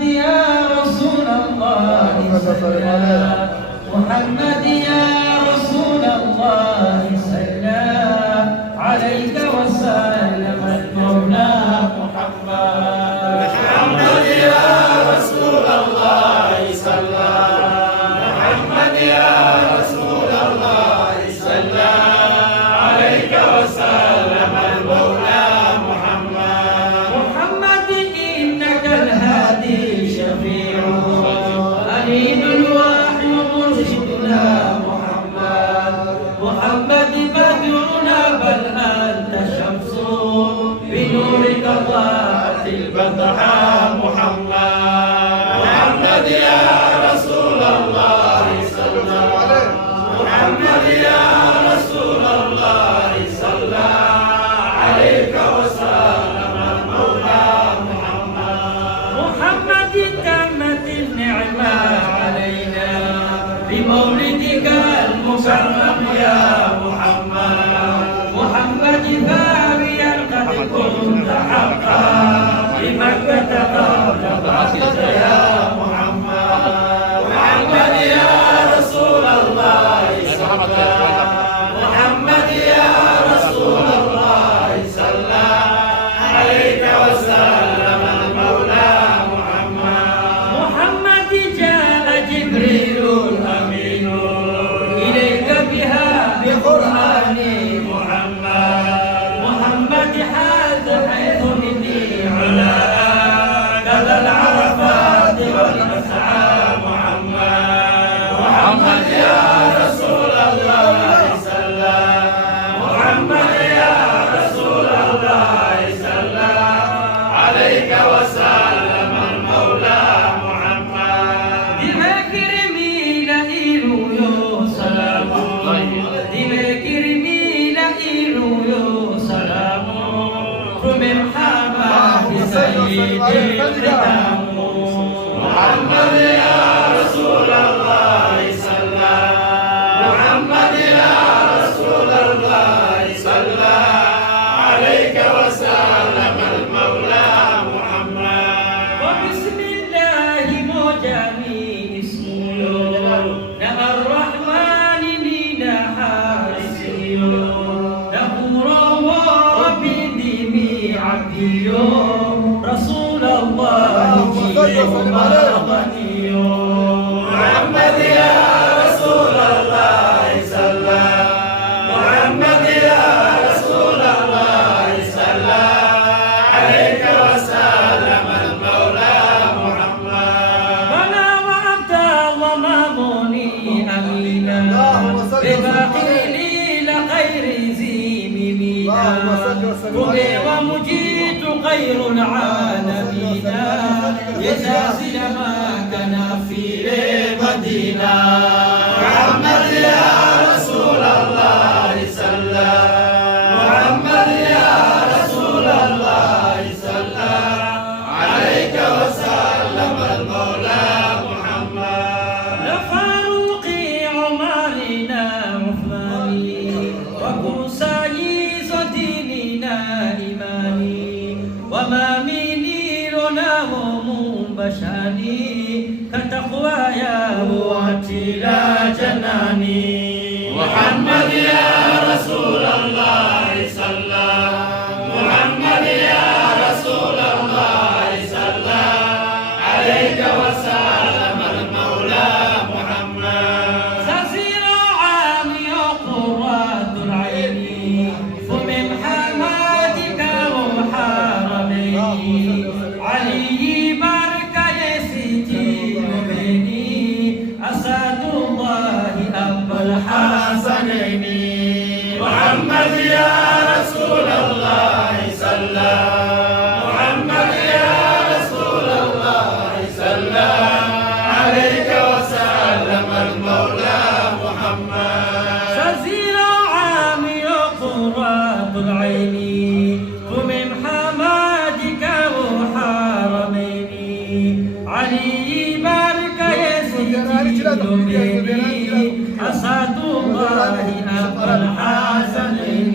محمد يا رسول الله صلى محمد يا رسول الله صلى عليك وسلم المولى محمد محمد يا رسول الله صلى محمد يا رسول الله صلى عليك وسلم المولى محمد محمد إنك الهادي شفيع أمين الوحي مرشدنا محمد محمد بدرنا بل أنت شمس بنورك ضاءت البدحاء محمد محمد يا رسول الله صلى محمد يا رسول الله صلى عليك وسلم المولى محمد محمد تمت النعمة علينا بمولدك المكرم يا محمد محمد ثانيا قد كنت حقا بمكة قبل بعثك يا محمد محمد يا رسول الله صلى محمد يا رسول الله صلى عليك وسلم المولى محمد محمد جاء جبريل الأمين إليك بها بقرآن محمد محمد حاز حيث مني علا كذا العرفات والمسعى محمد محمد يا رسول الله صلى محمد يا رسول الله صلى عليك وسلم المولى محمد بذكر ميلائيل يا سلام بذكر ميلائيل يا سلام فمن حماه سيدي الختام محمد يا رسول الله صلى محمد يا رسول الله صلى عليك وسلم المولى محمد وبسم الله موجاني اسمه نهى الرحمن لنا حارسي نهور ربي ديمي عبدي رسول الله غني محمد يا رسول الله صلى محمد يا رسول الله صلى عليك وسلم المولى محمد ولا وأنت ضمامني أمينا بباقي لي لخير زيم مينا ربي ومجيت خير العالمين يزازل ما كان في مدينة محمد يا رسول الله صلى محمد يا رسول الله صلى عليك وسلم المولى محمد لفاروقي عمرنا عثماني وكرساني صديننا إيماني وما مني لناهم بشاني كتقوايا واتلا جناني محمد يا رسول الله صلى محمد يا رسول الله صلى عليك وسلم المولى محمد سفير عامي قرة العين ومن حمادك وحرمين علي بارك يا سيدي وبيني أسد الله أبا الحسنين محمد يا رسول الله صلى محمد يا رسول الله صلى عليك وسلم المولى محمد سفير عامي قرة العين ومن حمادك وحرمين علي بارك يا سيدي وبيني أسد الله أبا الحسنين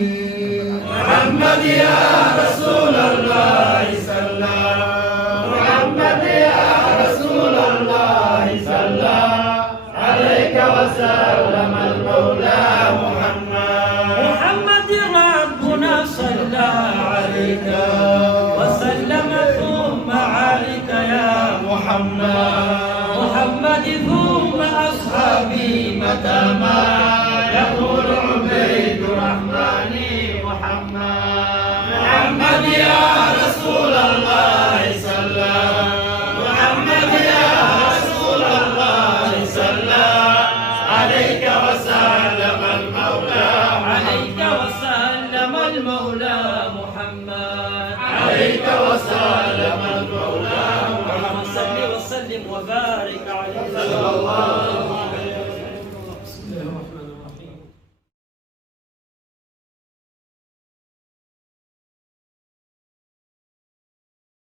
محمد يا رسول الله صلى محمد يا محمد ثم أصحابي متى ما يقول عبيد الرحمن محمد يا رسول الله صلى محمد يا رسول الله صلى عليك وسلم المولى محمد عليك وسلم المولى اللهم صل وسلم وبارك عليه صلى الله